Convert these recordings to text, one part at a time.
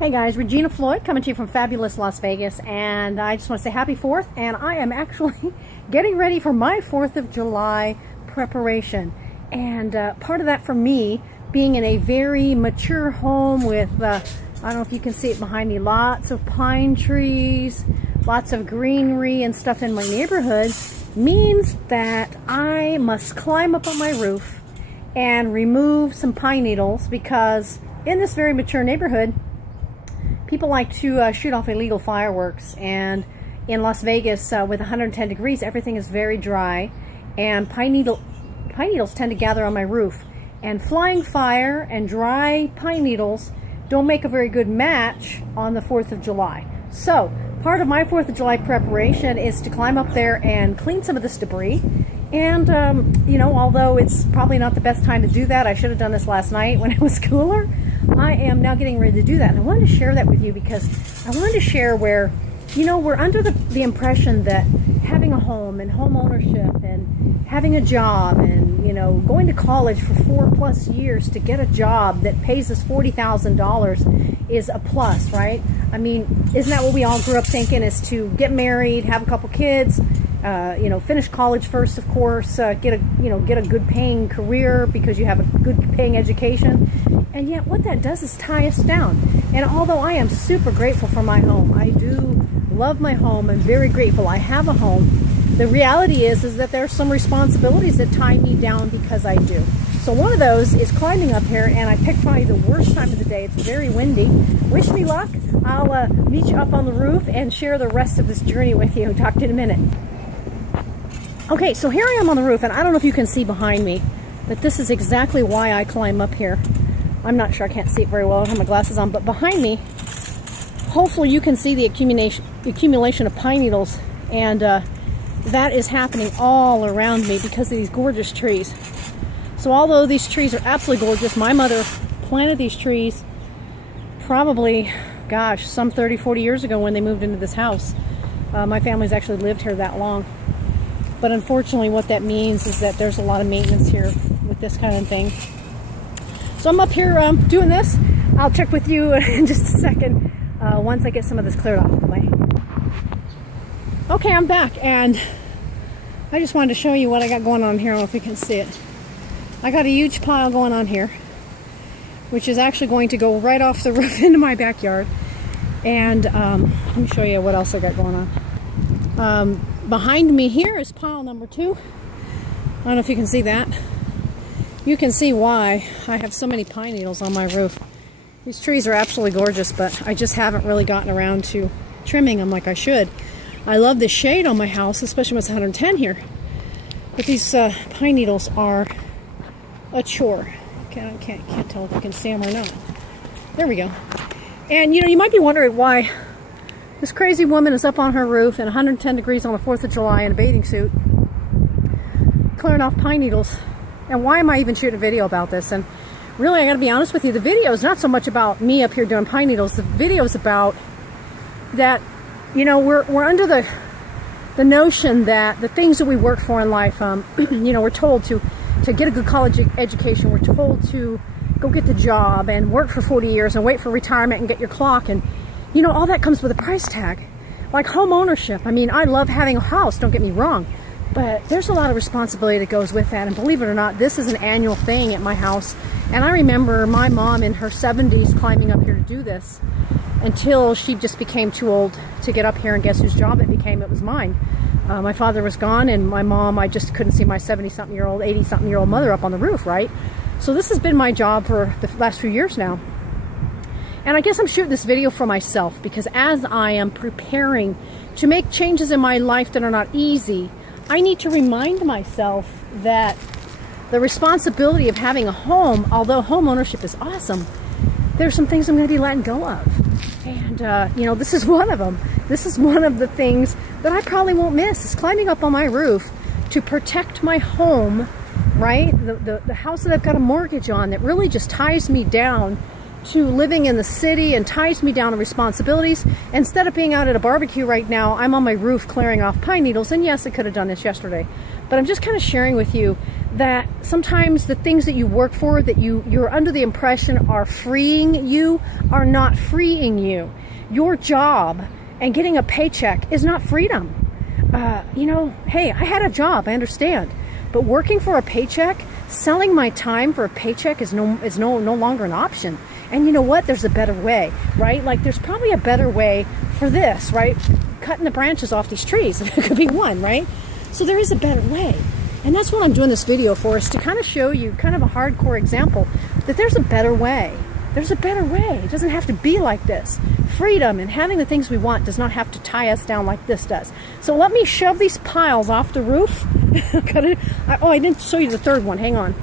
Hey guys, Regina Floyd coming to you from fabulous Las Vegas, and I just want to say happy 4th, and I am actually getting ready for my 4th of July preparation. And part of that for me, being in a very mature home with, I don't know if you can see it behind me, lots of pine trees, lots of greenery and stuff in my neighborhood, means that I must climb up on my roof and remove some pine needles, because in this very mature neighborhood, people like to shoot off illegal fireworks, and in Las Vegas with 110 degrees, everything is very dry, and pine needles tend to gather on my roof. And flying fire and dry pine needles don't make a very good match on the 4th of July. So part of my 4th of July preparation is to climb up there and clean some of this debris. And you know, although it's probably not the best time to do that, I should have done this last night when it was cooler, I am now getting ready to do that. And I wanted to share that with you because I wanted to share where, you know, we're under the impression that having a home and home ownership and having a job and, you know, going to college for 4+ years to get a job that pays us $40,000 is a plus, right? I mean, isn't that what we all grew up thinking, is to get married, have a couple kids, you know, finish college first, of course, get a good paying career because you have a good paying education. And yet what that does is tie us down. And although I am super grateful for my home, I do love my home, I'm very grateful I have a home, the reality is that there are some responsibilities that tie me down because I do. So one of those is climbing up here, and I picked probably the worst time of the day. It's very windy. Wish me luck. I'll meet you up on the roof and share the rest of this journey with you. Talk to you in a minute. Okay, so here I am on the roof, and I don't know if you can see behind me, but this is exactly why I climb up here. I'm not sure, I can't see it very well, I don't have my glasses on, but behind me, hopefully you can see the accumulation of pine needles, and that is happening all around me because of these gorgeous trees. So although these trees are absolutely gorgeous, my mother planted these trees probably, gosh, some 30-40 years ago when they moved into this house. My family's actually lived here that long. But unfortunately what that means is that there's a lot of maintenance here with this kind of thing. So I'm up here doing this. I'll check with you in just a second once I get some of this cleared off the way. Okay, I'm back, and I just wanted to show you what I got going on here. I don't know if you can see it. I got a huge pile going on here, which is actually going to go right off the roof into my backyard. And let me show you what else I got going on. Behind me here is pile number 2. I don't know if you can see that. You can see why I have so many pine needles on my roof. These trees are absolutely gorgeous, but I just haven't really gotten around to trimming them like I should. I love the shade on my house, especially when it's 110 here. But these pine needles are a chore. I can't tell if you can see them or not. There we go. And you know, you might be wondering why this crazy woman is up on her roof in 110 degrees on the 4th of July in a bathing suit, clearing off pine needles. And why am I even shooting a video about this? And really, I gotta be honest with you, the video is not so much about me up here doing pine needles. The video is about that, you know, we're under the notion that the things that we work for in life, you know, we're told to get a good college education, we're told to go get the job and work for 40 years and wait for retirement and get your clock, and you know, all that comes with a price tag. Like home ownership. I mean, I love having a house, don't get me wrong, but there's a lot of responsibility that goes with that. And believe it or not, this is an annual thing at my house. And I remember my mom in her 70s climbing up here to do this until she just became too old to get up here, and guess whose job it became? It was mine. My father was gone, and my mom, I just couldn't see my 70-something-year-old, 80-something-year-old mother up on the roof, right? So this has been my job for the last few years now. And I guess I'm shooting this video for myself because as I am preparing to make changes in my life that are not easy, I need to remind myself that the responsibility of having a home, although home ownership is awesome, there's some things I'm going to be letting go of. And, you know, this is one of them. This is one of the things that I probably won't miss, is climbing up on my roof to protect my home, right? The house that I've got a mortgage on that really just ties me down to living in the city and ties me down to responsibilities. Instead of being out at a barbecue right now, I'm on my roof clearing off pine needles. And yes, I could have done this yesterday, but I'm just kind of sharing with you that sometimes the things that you work for, that you're under the impression are freeing you, are not freeing you. Your job and getting a paycheck is not freedom. You know, hey, I had a job, I understand, but working for a paycheck, selling my time for a paycheck is no longer an option. And you know what? There's a better way, right? Like, there's probably a better way for this, right? Cutting the branches off these trees. It could be one, right? So there is a better way. And that's what I'm doing this video for, is to kind of show you kind of a hardcore example that there's a better way. There's a better way. It doesn't have to be like this. Freedom and having the things we want does not have to tie us down like this does. So let me shove these piles off the roof. Oh, I didn't show you the third one. Hang on.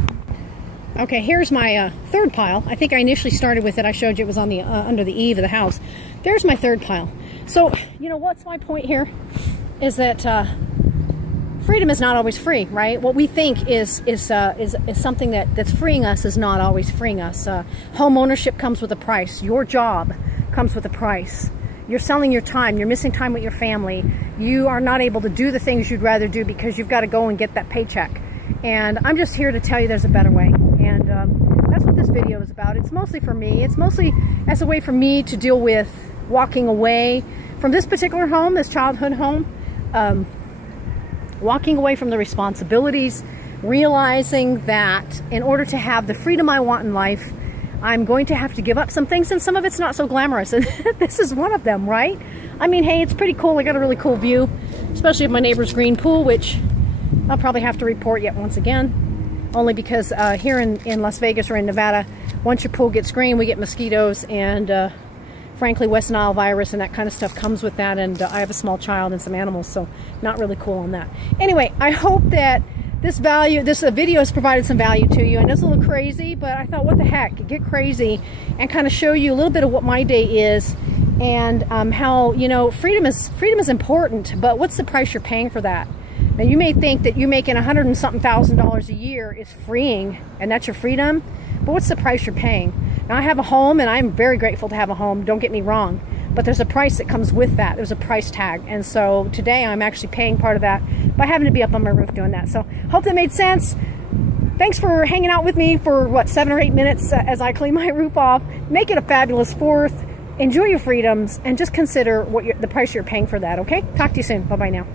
Okay, here's my third pile. I think I initially started with it. I showed you it was on the under the eave of the house. There's my third pile. So, you know, what's my point here? Is that freedom is not always free, right? What we think is something that's freeing us is not always freeing us. Home ownership comes with a price. Your job comes with a price. You're selling your time. You're missing time with your family. You are not able to do the things you'd rather do because you've got to go and get that paycheck. And I'm just here to tell you there's a better way. And that's what this video is about. It's mostly for me. It's mostly as a way for me to deal with walking away from this particular home, this childhood home. Walking away from the responsibilities, realizing that in order to have the freedom I want in life, I'm going to have to give up some things, and some of it's not so glamorous, and this is one of them, right? I mean, hey, it's pretty cool. I got a really cool view, especially of my neighbor's green pool, which I'll probably have to report yet once again, only because here in Las Vegas or in Nevada, once your pool gets green, we get mosquitoes, and frankly, West Nile virus and that kind of stuff comes with that, and I have a small child and some animals, so not really cool on that. Anyway, I hope that this video has provided some value to you. I know it's a little crazy, but I thought, what the heck, get crazy and kind of show you a little bit of what my day is, and how, you know, freedom is important, but what's the price you're paying for that? Now, you may think that you making $100 and something thousand a year is freeing, and that's your freedom, but what's the price you're paying? Now, I have a home, and I'm very grateful to have a home, don't get me wrong, but there's a price that comes with that. There's a price tag, and so today I'm actually paying part of that by having to be up on my roof doing that. So hope that made sense. Thanks for hanging out with me for, what, 7 or 8 minutes as I clean my roof off. Make it a fabulous 4th. Enjoy your freedoms, and just consider what the price you're paying for that, okay? Talk to you soon. Bye-bye now.